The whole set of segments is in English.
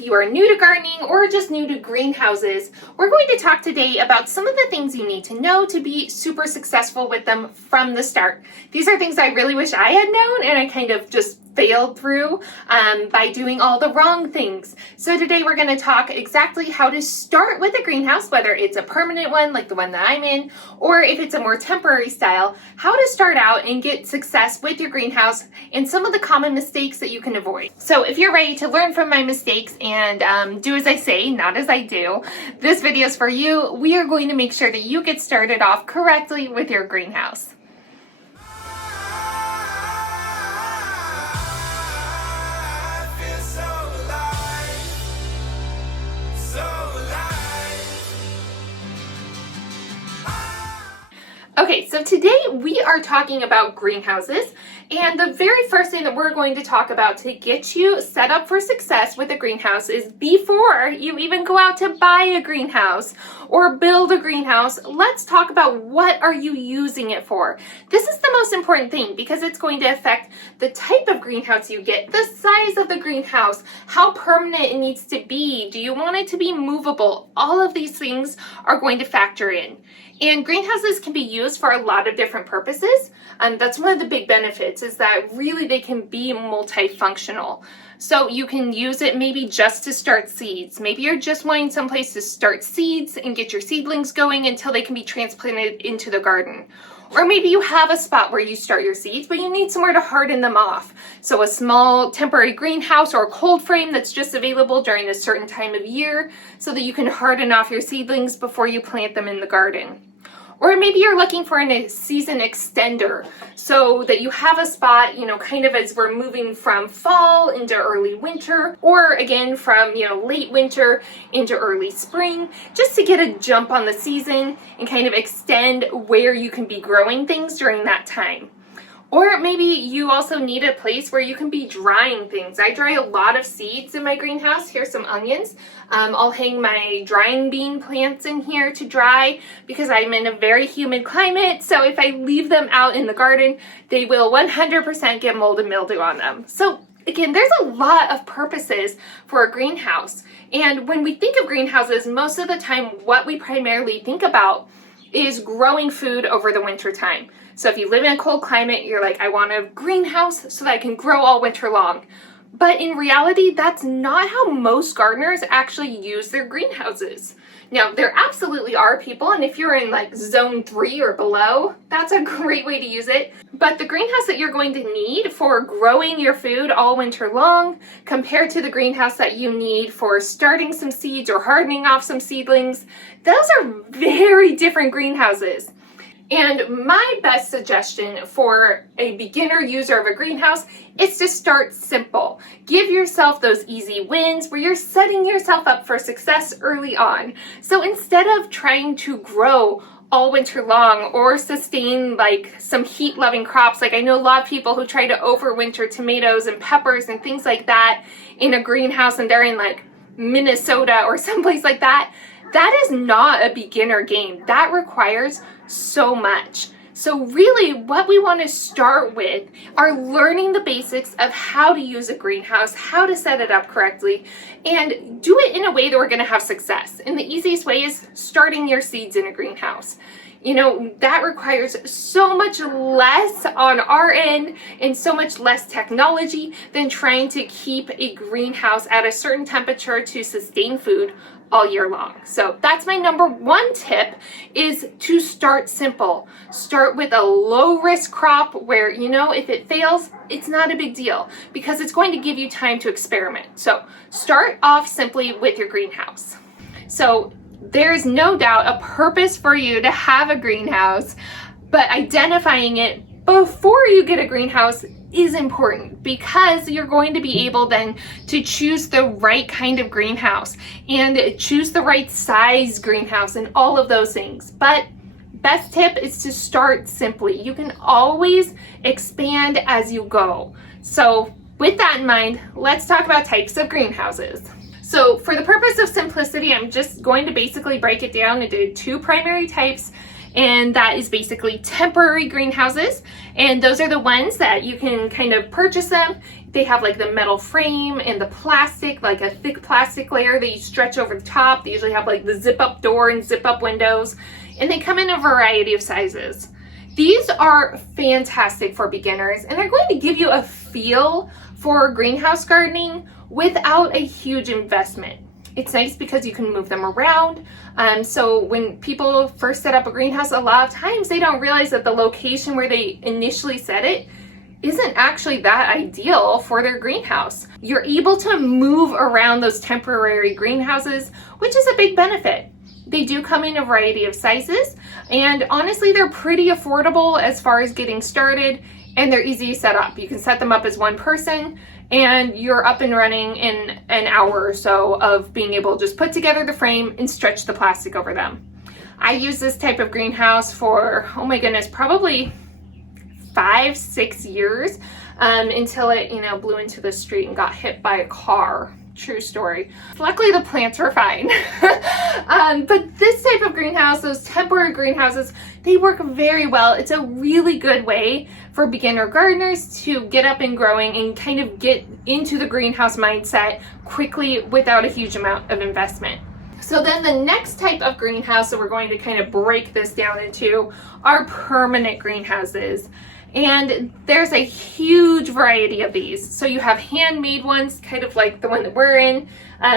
if you are new to gardening or just new to greenhouses, we're going to talk today about some of the things you need to know to be super successful with them from the start. These are things I really wish I had known and I kind of just failed through by doing all the wrong things. So today we're going to talk exactly how to start with a greenhouse, whether it's a permanent one like the one that I'm in, or if it's a more temporary style, how to start out and get success with your greenhouse and some of the common mistakes that you can avoid. So if you're ready to learn from my mistakes and do as I say, not as I do, this video is for you. We are going to make sure that you get started off correctly with your greenhouse. Okay, so today we are talking about greenhouses, and the very first thing that we're going to talk about to get you set up for success with a greenhouse is before you even go out to buy a greenhouse or build a greenhouse, let's talk about what are you using it for. This is the most important thing because it's going to affect the type of greenhouse you get, the size of the greenhouse, how permanent it needs to be, do you want it to be movable? All of these things are going to factor in. And greenhouses can be used for a lot of different purposes. That's one of the big benefits is that really they can be multifunctional. So you can use it maybe just to start seeds. Maybe you're just wanting someplace to start seeds and get your seedlings going until they can be transplanted into the garden. Or maybe you have a spot where you start your seeds, but you need somewhere to harden them off. So a small temporary greenhouse or a cold frame that's just available during a certain time of year so that you can harden off your seedlings before you plant them in the garden. Or maybe you're looking for a season extender so that you have a spot, kind of as we're moving from fall into early winter, or again from, late winter into early spring, just to get a jump on the season and kind of extend where you can be growing things during that time. Or maybe you also need a place where you can be drying things. I dry a lot of seeds in my greenhouse. Here's some onions. I'll hang my drying bean plants in here to dry because I'm in a very humid climate. So if I leave them out in the garden, they will 100% get mold and mildew on them. So again, there's a lot of purposes for a greenhouse. And when we think of greenhouses, most of the time what we primarily think about is growing food over the winter time. So if you live in a cold climate, you're like, I want a greenhouse so that I can grow all winter long. But in reality, that's not how most gardeners actually use their greenhouses. Now, there absolutely are people, and if you're in like zone 3 or below, that's a great way to use it. But the greenhouse that you're going to need for growing your food all winter long, compared to the greenhouse that you need for starting some seeds or hardening off some seedlings, those are very different greenhouses. And my best suggestion for a beginner user of a greenhouse is to start simple. Give yourself those easy wins where you're setting yourself up for success early on. So instead of trying to grow all winter long or sustain like some heat-loving crops, like I know a lot of people who try to overwinter tomatoes and peppers and things like that in a greenhouse and they're in like Minnesota or someplace like that. That is not a beginner game. That requires so much. So really what we want to start with are learning the basics of how to use a greenhouse, how to set it up correctly, and do it in a way that we're going to have success. And the easiest way is starting your seeds in a greenhouse. That requires so much less on our end and so much less technology than trying to keep a greenhouse at a certain temperature to sustain food all year long. So that's my number one tip, is to start simple. Start with a low risk crop where, if it fails, it's not a big deal because it's going to give you time to experiment. So start off simply with your greenhouse. So there's no doubt a purpose for you to have a greenhouse, but identifying it before you get a greenhouse is important because you're going to be able then to choose the right kind of greenhouse and choose the right size greenhouse and all of those things. But best tip is to start simply. You can always expand as you go. So with that in mind, let's talk about types of greenhouses. So for the purpose of simplicity, I'm just going to basically break it down into 2 primary types and that is basically temporary greenhouses. And those are the ones that you can kind of purchase them. They have like the metal frame and the plastic, like a thick plastic layer that you stretch over the top. They usually have like the zip up door and zip up windows, and they come in a variety of sizes. These are fantastic for beginners, and they're going to give you a feel for greenhouse gardening without a huge investment. It's nice because you can move them around. So when people first set up a greenhouse, a lot of times they don't realize that the location where they initially set it isn't actually that ideal for their greenhouse. You're able to move around those temporary greenhouses, which is a big benefit. They do come in a variety of sizes, and honestly, they're pretty affordable as far as getting started, and they're easy to set up. You can set them up as one person, and you're up and running in an hour or so of being able to just put together the frame and stretch the plastic over them. I use this type of greenhouse for, oh my goodness, probably 5-6 years until it, blew into the street and got hit by a car. True story. Luckily, the plants were fine. But this type of greenhouse, those temporary greenhouses, they work very well. It's a really good way for beginner gardeners to get up and growing and kind of get into the greenhouse mindset quickly without a huge amount of investment. So then the next type of greenhouse that we're going to kind of break this down into are permanent greenhouses. And there's a huge variety of these. So you have handmade ones, kind of like the one that we're in.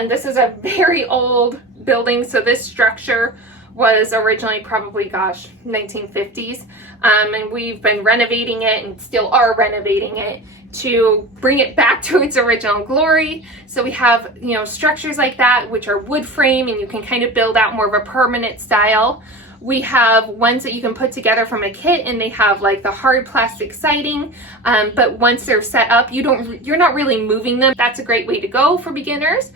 This is a very old building. So this structure was originally probably, 1950s. And we've been renovating it and still are renovating it to bring it back to its original glory. So we have, structures like that, which are wood frame, and you can kind of build out more of a permanent style. We have ones that you can put together from a kit, and they have like the hard plastic siding, but once they're set up, you're not really moving them. That's a great way to go for beginners.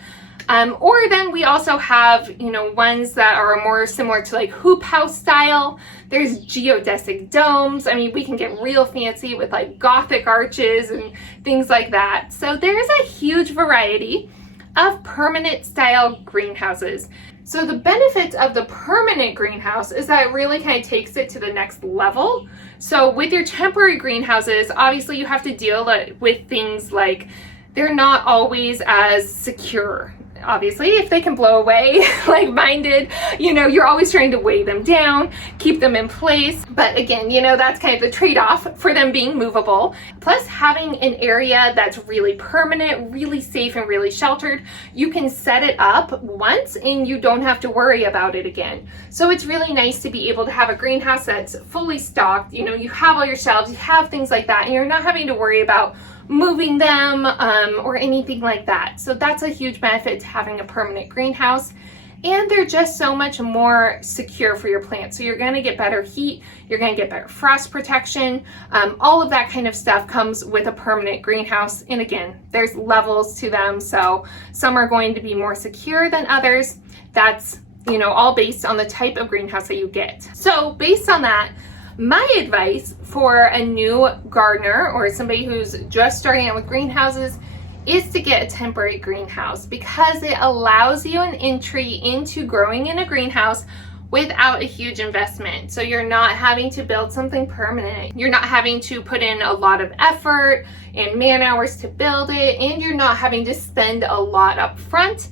Or then we also have, ones that are more similar to like hoop house style. There's geodesic domes. I mean, we can get real fancy with like Gothic arches and things like that. So there's a huge variety of permanent style greenhouses. So the benefits of the permanent greenhouse is that it really kind of takes it to the next level. So with your temporary greenhouses, obviously you have to deal with things like they're not always as secure. Obviously, if they can blow away like mine did, you're always trying to weigh them down, keep them in place. But again, that's kind of the trade-off for them being movable. Plus, having an area that's really permanent, really safe, and really sheltered, you can set it up once and you don't have to worry about it again. So it's really nice to be able to have a greenhouse that's fully stocked. You have all your shelves, you have things like that, and you're not having to worry about moving them or anything like that. So that's a huge benefit to having a permanent greenhouse. And they're just so much more secure for your plants. So you're going to get better heat, you're going to get better frost protection. All of that kind of stuff comes with a permanent greenhouse. And again, there's levels to them. So some are going to be more secure than others. That's, all based on the type of greenhouse that you get. So based on that, my advice for a new gardener or somebody who's just starting out with greenhouses is to get a temporary greenhouse, because it allows you an entry into growing in a greenhouse without a huge investment. So you're not having to build something permanent. You're not having to put in a lot of effort and man hours to build it, and you're not having to spend a lot up front.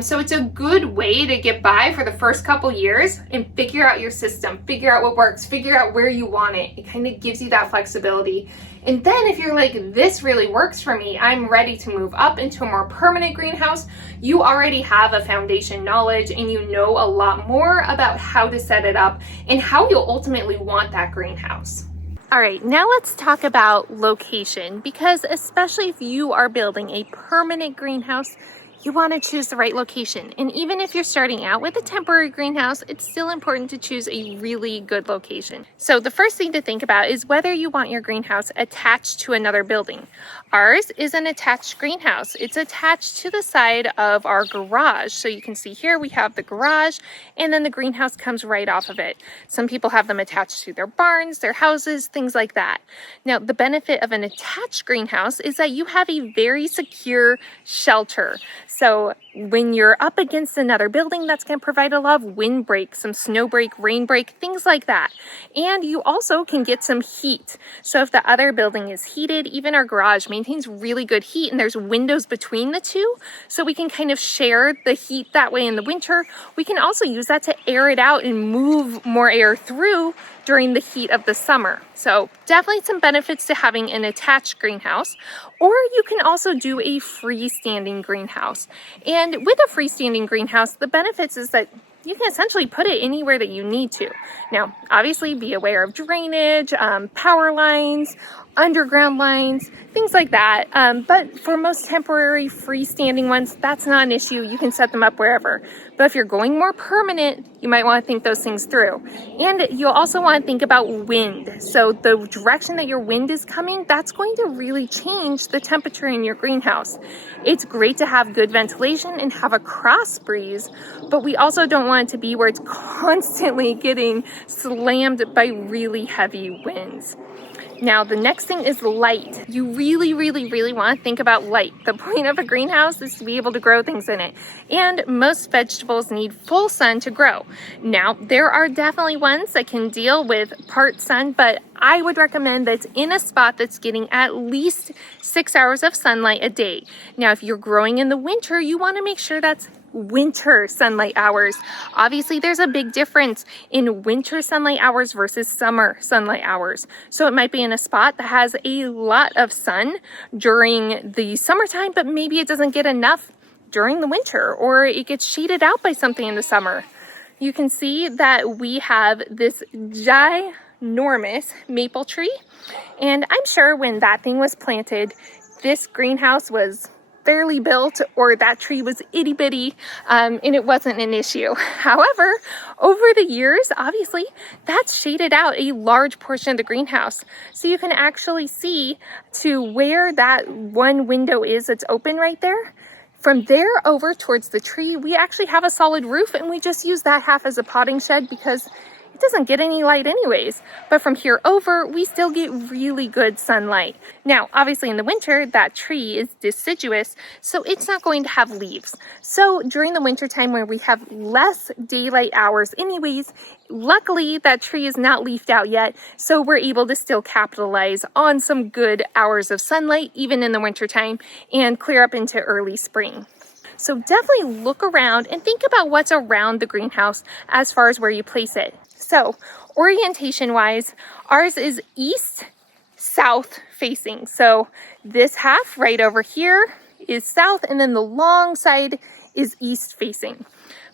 So it's a good way to get by for the first couple years and figure out your system, figure out what works, figure out where you want it. It kind of gives you that flexibility. And then if you're like, this really works for me, I'm ready to move up into a more permanent greenhouse, you already have a foundation knowledge and you know a lot more about how to set it up and how you'll ultimately want that greenhouse. All right, now let's talk about location, because especially if you are building a permanent greenhouse, you want to choose the right location. And even if you're starting out with a temporary greenhouse, it's still important to choose a really good location. So the first thing to think about is whether you want your greenhouse attached to another building. Ours is an attached greenhouse. It's attached to the side of our garage. So you can see here we have the garage, and then the greenhouse comes right off of it. Some people have them attached to their barns, their houses, things like that. Now, the benefit of an attached greenhouse is that you have a very secure shelter. So when you're up against another building, that's going to provide a lot of wind break, some snow break, rain break, things like that. And you also can get some heat. So if the other building is heated, even our garage maintains really good heat, and there's windows between the two, so we can kind of share the heat that way in the winter. We can also use that to air it out and move more air through during the heat of the summer. So definitely some benefits to having an attached greenhouse, or you can also do a freestanding greenhouse. And with a freestanding greenhouse, the benefits is that you can essentially put it anywhere that you need to. Now, obviously be aware of drainage, power lines, underground lines, things like that. But for most temporary freestanding ones, that's not an issue. You can set them up wherever. But if you're going more permanent, you might want to think those things through. And you'll also want to think about wind. So the direction that your wind is coming, that's going to really change the temperature in your greenhouse. It's great to have good ventilation and have a cross breeze, but we also don't want it to be where it's constantly getting slammed by really heavy winds. Now, the next thing is light. You really want to think about light. The point of a greenhouse is to be able to grow things in it. And most vegetables need full sun to grow. Now, there are definitely ones that can deal with part sun, but I would recommend that it's in a spot that's getting at least 6 hours of sunlight a day. Now, if you're growing in the winter, you want to make sure that's winter sunlight hours. Obviously, there's a big difference in winter sunlight hours versus summer sunlight hours. So it might be in a spot that has a lot of sun during the summertime, but maybe it doesn't get enough during the winter, or it gets shaded out by something in the summer. You can see that we have this ginormous maple tree, and I'm sure when that thing was planted, this greenhouse was barely built, or that tree was itty bitty, and it wasn't an issue. However, over the years, obviously, that's shaded out a large portion of the greenhouse. So you can actually see to where that one window is that's open right there. From there over towards the tree, we actually have a solid roof, and we just use that half as a potting shed because it doesn't get any light anyways. But from here over, we still get really good sunlight. Now, obviously in the winter, that tree is deciduous, so it's not going to have leaves. So during the winter time where we have less daylight hours anyways, luckily that tree is not leafed out yet, so we're able to still capitalize on some good hours of sunlight, even in the winter time, and clear up into early spring. So definitely look around and think about what's around the greenhouse as far as where you place it. So orientation wise, ours is east-south facing. So this half right over here is south, and then the long side is east facing.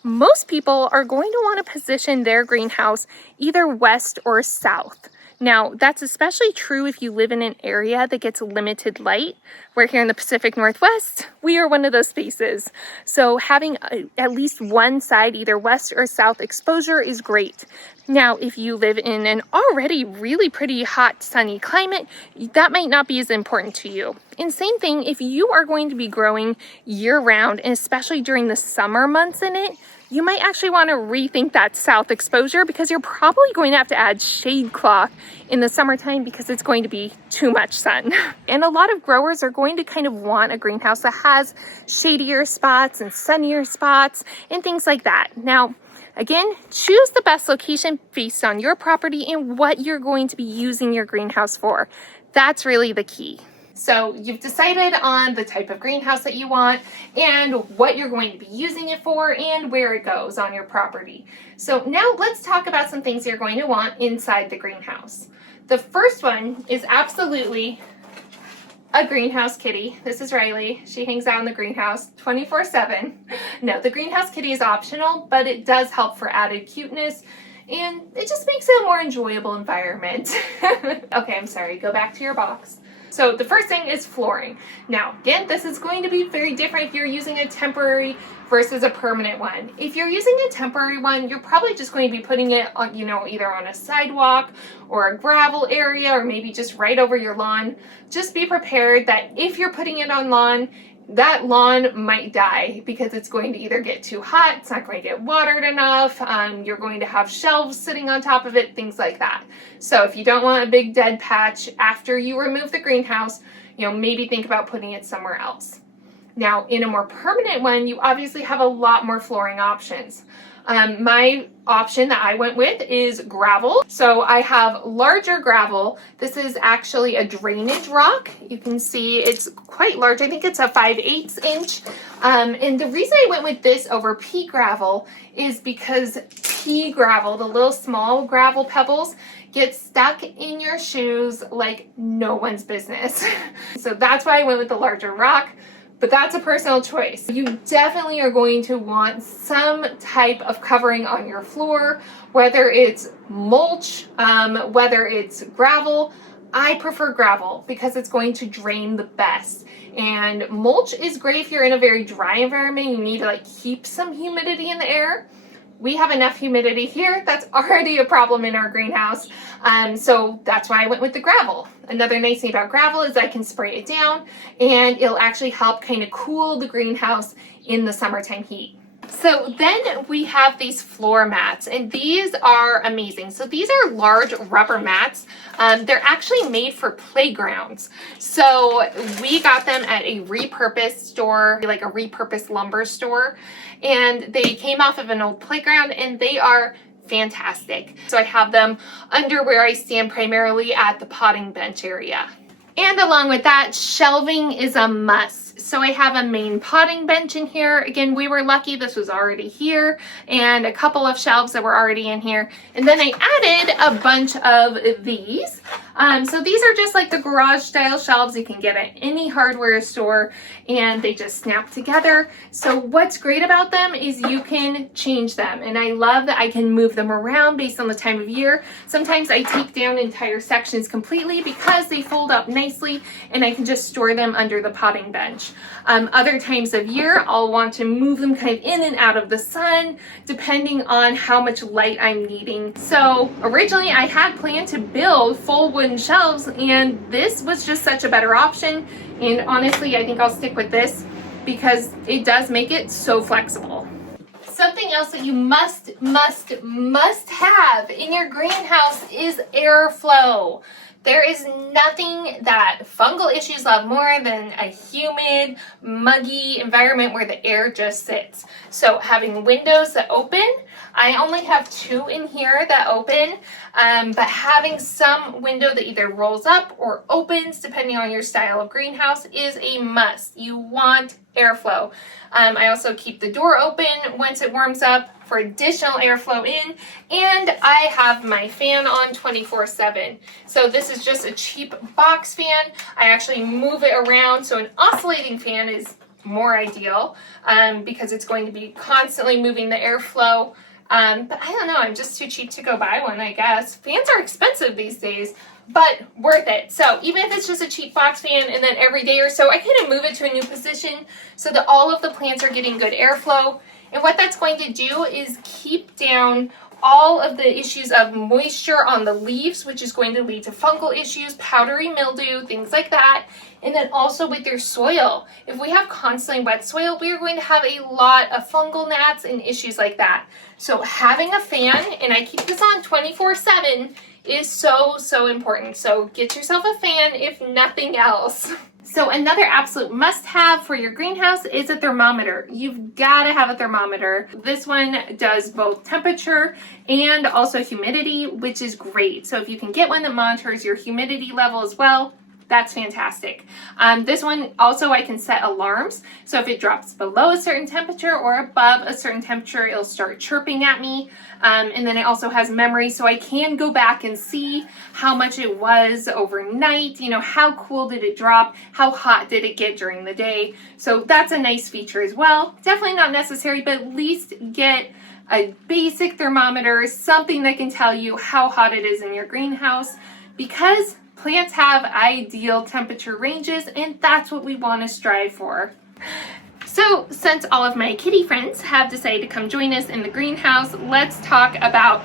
Most people are going to want to position their greenhouse either west or south. Now, that's especially true if you live in an area that gets limited light. We're here in the Pacific Northwest. We are one of those spaces. So having at least one side, either west or south exposure is great. Now, if you live in an already really pretty hot, sunny climate, that might not be as important to you. And same thing, if you are going to be growing year round, and especially during the summer months in it, you might actually want to rethink that south exposure, because you're probably going to have to add shade cloth in the summertime because it's going to be too much sun. And a lot of growers are going to kind of want a greenhouse that has shadier spots and sunnier spots and things like that. Now, again, choose the best location based on your property and what you're going to be using your greenhouse for. That's really the key. So you've decided on the type of greenhouse that you want and what you're going to be using it for and where it goes on your property. So now let's talk about some things you're going to want inside the greenhouse. The first one is absolutely a greenhouse kitty. This is Riley. She hangs out in the greenhouse 24/7. No, the greenhouse kitty is optional, but it does help for added cuteness, and it just makes it a more enjoyable environment. Okay, I'm sorry. Go back to your box. So the first thing is flooring. Now, again, this is going to be very different if you're using a temporary versus a permanent one. If you're using a temporary one, you're probably just going to be putting it on, either on a sidewalk or a gravel area, or maybe just right over your lawn. Just be prepared that if you're putting it on lawn, that lawn might die because it's going to either get too hot, it's not going to get watered enough, you're going to have shelves sitting on top of it, things like that. So if you don't want a big dead patch after you remove the greenhouse, maybe think about putting it somewhere else. Now, in a more permanent one, you obviously have a lot more flooring options. My option that I went with is gravel. So I have larger gravel. This is actually a drainage rock. You can see it's quite large. I think it's a 5/8 inch. And the reason I went with this over pea gravel is because pea gravel, the little small gravel pebbles, get stuck in your shoes like no one's business. So that's why I went with the larger rock. But that's a personal choice. You definitely are going to want some type of covering on your floor, whether it's mulch, whether it's gravel. I prefer gravel because it's going to drain the best. And mulch is great if you're in a very dry environment. You need to like keep some humidity in the air. We have enough humidity here. That's already a problem in our greenhouse. So that's why I went with the gravel. Another nice thing about gravel is I can spray it down and it'll actually help kind of cool the greenhouse in the summertime heat. So then we have these floor mats, and these are amazing. So these are large rubber mats. They're actually made for playgrounds. So we got them at a repurposed store, like a repurposed lumber store, and they came off of an old playground, and they are fantastic. So I have them under where I stand primarily at the potting bench area. And along with that, shelving is a must. So I have a main potting bench in here. Again, we were lucky this was already here, and a couple of shelves that were already in here. And then I added a bunch of these. So these are just like the garage style shelves you can get at any hardware store, and they just snap together. So what's great about them is you can change them, and I love that I can move them around based on the time of year. Sometimes I take down entire sections completely because they fold up nicely, and I can just store them under the potting bench. Other times of year, I'll want to move them kind of in and out of the sun, depending on how much light I'm needing. So originally I had planned to build full wooden shelves, and this was just such a better option. And honestly, I think I'll stick with this because it does make it so flexible. Something else that you must have in your greenhouse is airflow. There is nothing that fungal issues love more than a humid, muggy environment where the air just sits. So having windows that open, I only have 2 in here that open, but having some window that either rolls up or opens, depending on your style of greenhouse, is a must. You want airflow. I also keep the door open once it warms up for additional airflow in, and I have my fan on 24/7. So this is just a cheap box fan. I actually move it around, so an oscillating fan is more ideal because it's going to be constantly moving the airflow. But I don't know, I'm just too cheap to go buy one, I guess. Fans are expensive these days, but worth it. So even if it's just a cheap box fan, and then every day or so I kind of move it to a new position so that all of the plants are getting good airflow. And what that's going to do is keep down all of the issues of moisture on the leaves, which is going to lead to fungal issues, powdery mildew, things like that. And then also with your soil. If we have constantly wet soil, we are going to have a lot of fungal gnats and issues like that. So having a fan, and I keep this on 24/7, is so important. So get yourself a fan if nothing else. So another absolute must-have for your greenhouse is a thermometer. You've got to have a thermometer. This one does both temperature and also humidity, which is great. So if you can get one that monitors your humidity level as well, that's fantastic. This one also I can set alarms. So if it drops below a certain temperature or above a certain temperature, it'll start chirping at me. And then it also has memory, so I can go back and see how much it was overnight. You know, how cool did it drop? How hot did it get during the day? So that's a nice feature as well. Definitely not necessary, but at least get a basic thermometer, something that can tell you how hot it is in your greenhouse, because plants have ideal temperature ranges, and that's what we want to strive for. So since all of my kitty friends have decided to come join us in the greenhouse, let's talk about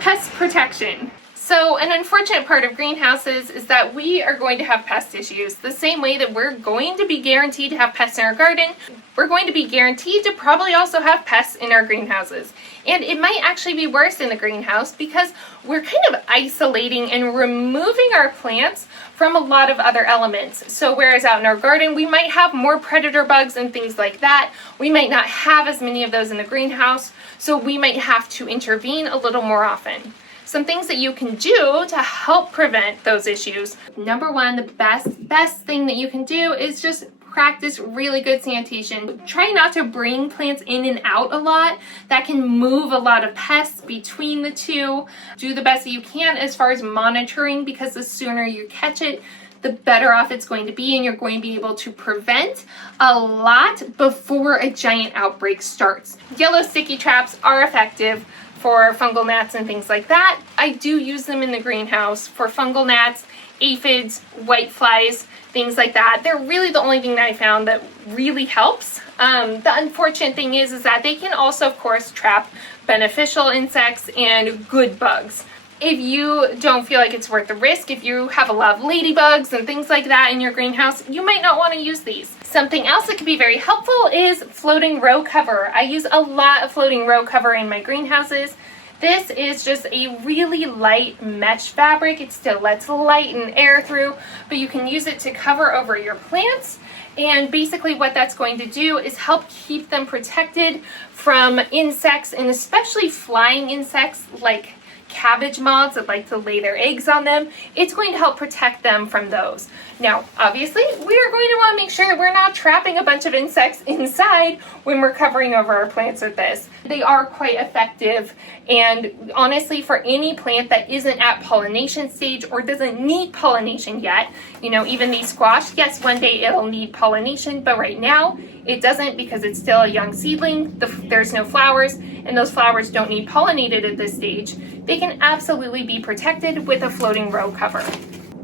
pest protection. So an unfortunate part of greenhouses is that we are going to have pest issues. The same way that we're going to be guaranteed to have pests in our garden, we're going to be guaranteed to probably also have pests in our greenhouses. And it might actually be worse in the greenhouse because we're kind of isolating and removing our plants from a lot of other elements. So whereas out in our garden, we might have more predator bugs and things like that, we might not have as many of those in the greenhouse, so we might have to intervene a little more often. Some things that you can do to help prevent those issues. Number one, the best thing that you can do is just practice really good sanitation. Try not to bring plants in and out a lot. That can move a lot of pests between the two. Do the best that you can as far as monitoring, because the sooner you catch it, the better off it's going to be, and you're going to be able to prevent a lot before a giant outbreak starts. Yellow sticky traps are effective for fungal gnats and things like that. I do use them in the greenhouse for fungal gnats, aphids, whiteflies, things like that. They're really the only thing that I found that really helps. The unfortunate thing is that they can also, of course, trap beneficial insects and good bugs. If you don't feel like it's worth the risk, if you have a lot of ladybugs and things like that in your greenhouse, you might not want to use these. Something else that can be very helpful is floating row cover. I use a lot of floating row cover in my greenhouses. This is just a really light mesh fabric. It still lets light and air through, but you can use it to cover over your plants. And basically what that's going to do is help keep them protected from insects, and especially flying insects like cabbage moths that like to lay their eggs on them. It's going to help protect them from those. Now, obviously, we are going to want to make sure that we're not trapping a bunch of insects inside when we're covering over our plants with this. They are quite effective, and honestly, for any plant that isn't at pollination stage or doesn't need pollination yet, you know, even these squash, yes, one day it'll need pollination, but right now it doesn't because it's still a young seedling. There's no flowers, and those flowers don't need pollinated at this stage. They can absolutely be protected with a floating row cover.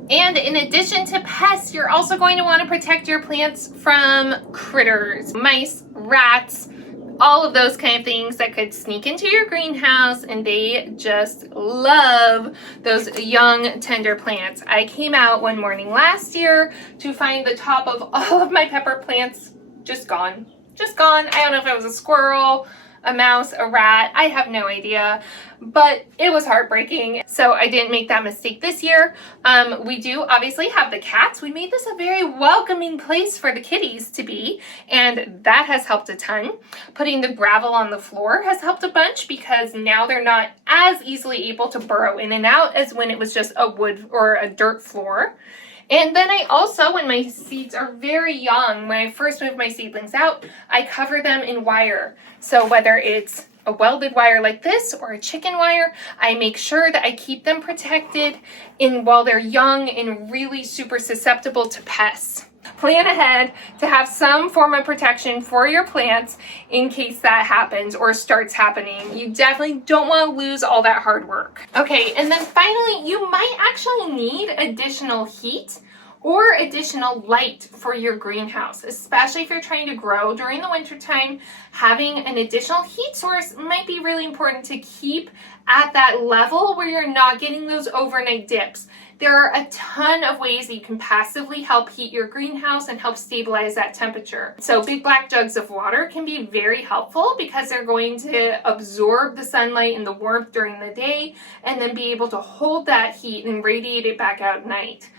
And in addition to pests, you're also going to want to protect your plants from critters, mice, rats, all of those kind of things that could sneak into your greenhouse, and they just love those young, tender plants. I came out one morning last year to find the top of all of my pepper plants just gone. Just gone. I don't know if it was a squirrel, a mouse, a rat, I have no idea, but it was heartbreaking. So I didn't make that mistake this year. We do obviously have the cats. We made this a very welcoming place for the kitties to be, and that has helped a ton. Putting the gravel on the floor has helped a bunch because now they're not as easily able to burrow in and out as when it was just a wood or a dirt floor. And then I also, when my seeds are very young, when I first move my seedlings out, I cover them in wire. So whether it's a welded wire like this or a chicken wire, I make sure that I keep them protected while they're young and really super susceptible to pests. Plan ahead to have some form of protection for your plants in case that happens or starts happening. You definitely don't want to lose all that hard work. Okay, and then finally, you might actually need additional heat or additional light for your greenhouse, especially if you're trying to grow during the winter time. Having an additional heat source might be really important to keep at that level where you're not getting those overnight dips. There are a ton of ways that you can passively help heat your greenhouse and help stabilize that temperature. So big black jugs of water can be very helpful because they're going to absorb the sunlight and the warmth during the day and then be able to hold that heat and radiate it back out at night.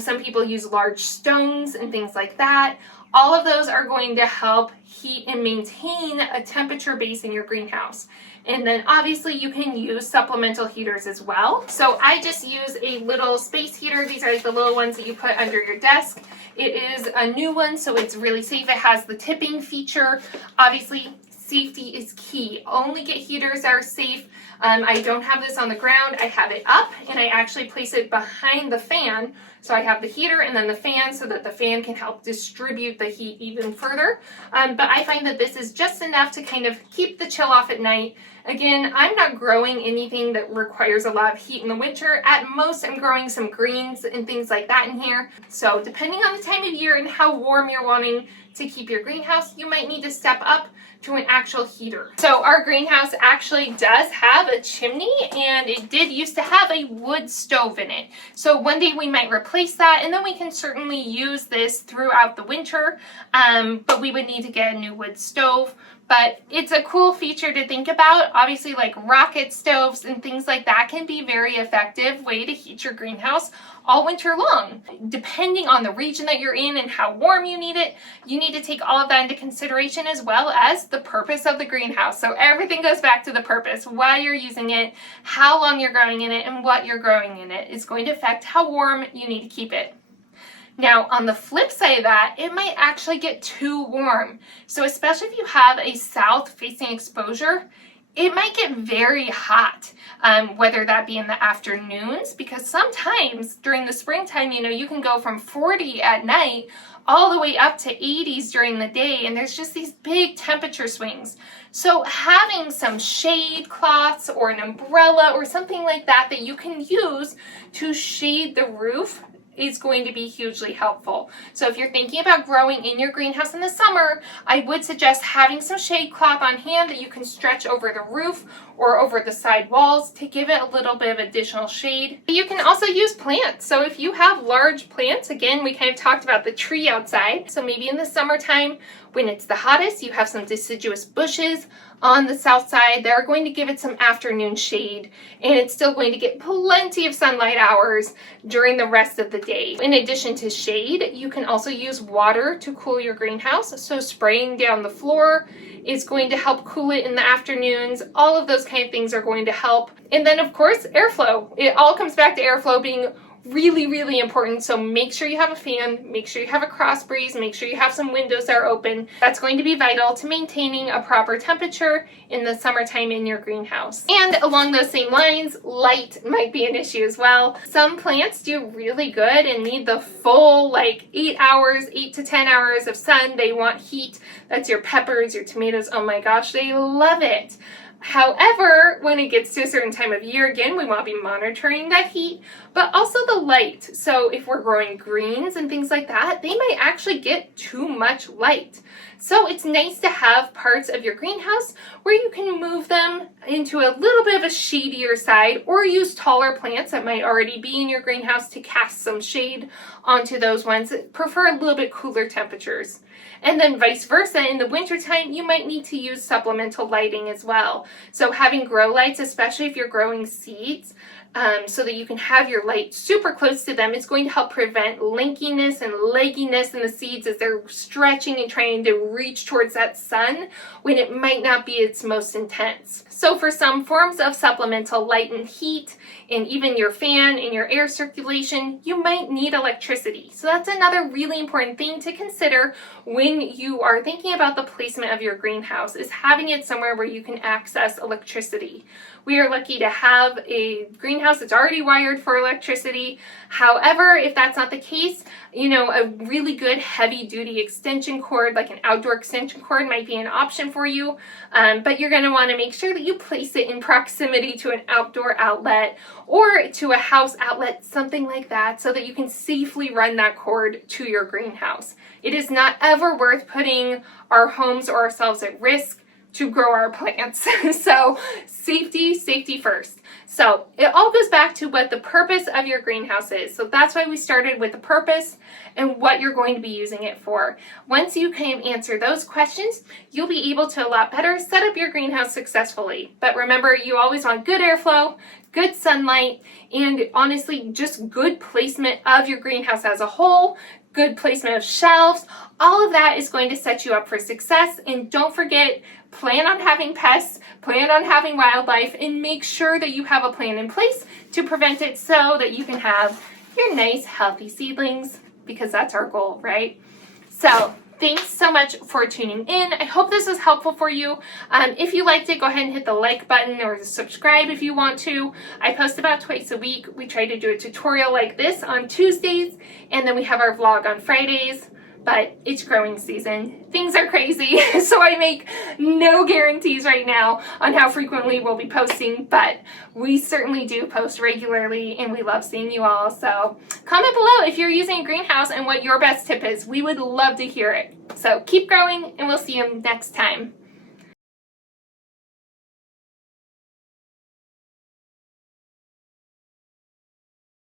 Some people use large stones and things like that. All of those are going to help heat and maintain a temperature base in your greenhouse. And then obviously you can use supplemental heaters as well. So I just use a little space heater. These are like the little ones that you put under your desk. It is a new one, so it's really safe. It has the tipping feature. Obviously, safety is key. Only get heaters that are safe. I don't have this on the ground. I have it up, and I actually place it behind the fan. So I have the heater and then the fan so that the fan can help distribute the heat even further. But I find that this is just enough to kind of keep the chill off at night. Again, I'm not growing anything that requires a lot of heat in the winter. At most, I'm growing some greens and things like that in here. So depending on the time of year and how warm you're wanting to keep your greenhouse, you might need to step up to an actual heater. So our greenhouse actually does have a chimney, and it did used to have a wood stove in it. So one day we might replace that, and then we can certainly use this throughout the winter, but we would need to get a new wood stove. But it's a cool feature to think about. Obviously, like rocket stoves and things like that can be a very effective way to heat your greenhouse all winter long. Depending on the region that you're in and how warm you need it, you need to take all of that into consideration, as well as the purpose of the greenhouse. So everything goes back to the purpose. Why you're using it, how long you're growing in it, and what you're growing in it is going to affect how warm you need to keep it. Now, on the flip side of that, it might actually get too warm. So especially if you have a south-facing exposure, it might get very hot, whether that be in the afternoons, because sometimes during the springtime, you can go from 40 at night all the way up to 80s during the day, and there's just these big temperature swings. So having some shade cloths or an umbrella or something like that that you can use to shade the roof is going to be hugely helpful. So if you're thinking about growing in your greenhouse in the summer, I would suggest having some shade cloth on hand that you can stretch over the roof or over the side walls to give it a little bit of additional shade. You can also use plants. So if you have large plants, again, we kind of talked about the tree outside. So maybe in the summertime when it's the hottest, you have some deciduous bushes on the south side. They're going to give it some afternoon shade, and it's still going to get plenty of sunlight hours during the rest of the day. In addition to shade, you can also use water to cool your greenhouse. So spraying down the floor is going to help cool it in the afternoons. All of those kind of things are going to help. And then of course, airflow. It all comes back to airflow being really, really important. So make sure you have a fan, make sure you have a cross breeze, make sure you have some windows that are open. That's going to be vital to maintaining a proper temperature in the summertime in your greenhouse. And along those same lines, light might be an issue as well. Some plants do really good and need the full 8 to 10 hours of sun. They want heat. That's your peppers, your tomatoes. Oh my gosh, they love it. However, when it gets to a certain time of year, again, we want to be monitoring that heat, but also the light. So if we're growing greens and things like that, they might actually get too much light. So it's nice to have parts of your greenhouse where you can move them into a little bit of a shadier side, or use taller plants that might already be in your greenhouse to cast some shade onto those ones that prefer a little bit cooler temperatures. And then vice versa, in the wintertime, you might need to use supplemental lighting as well. So having grow lights, especially if you're growing seeds, so that you can have your light super close to them, it's going to help prevent linkiness and legginess in the seeds as they're stretching and trying to reach towards that sun when it might not be its most intense. So for some forms of supplemental light and heat, and even your fan and your air circulation, you might need electricity. So that's another really important thing to consider when you are thinking about the placement of your greenhouse, is having it somewhere where you can access electricity. We are lucky to have a greenhouse that's already wired for electricity. However, if that's not the case, a really good heavy duty extension cord, like an outdoor extension cord, might be an option for you. But you're going to want to make sure that you place it in proximity to an outdoor outlet or to a house outlet, something like that, so that you can safely run that cord to your greenhouse. It is not ever worth putting our homes or ourselves at risk to grow our plants. So safety first. So it all goes back to what the purpose of your greenhouse is. So that's why we started with the purpose and what you're going to be using it for. Once you can answer those questions, you'll be able to a lot better set up your greenhouse successfully. But remember, you always want good airflow, good sunlight, and honestly, just good placement of your greenhouse as a whole, good placement of shelves. All of that is going to set you up for success. And don't forget, plan on having pests, plan on having wildlife, and make sure that you have a plan in place to prevent it so that you can have your nice, healthy seedlings, because that's our goal, right? So thanks so much for tuning in. I hope this was helpful for you. If you liked it, go ahead and hit the like button or subscribe if you want to. I post about twice a week. We try to do a tutorial like this on Tuesdays, and then we have our vlog on Fridays. But it's growing season. Things are crazy, so I make no guarantees right now on how frequently we'll be posting, but we certainly do post regularly, and we love seeing you all. So comment below if you're using a greenhouse and what your best tip is. We would love to hear it. So keep growing, and we'll see you next time.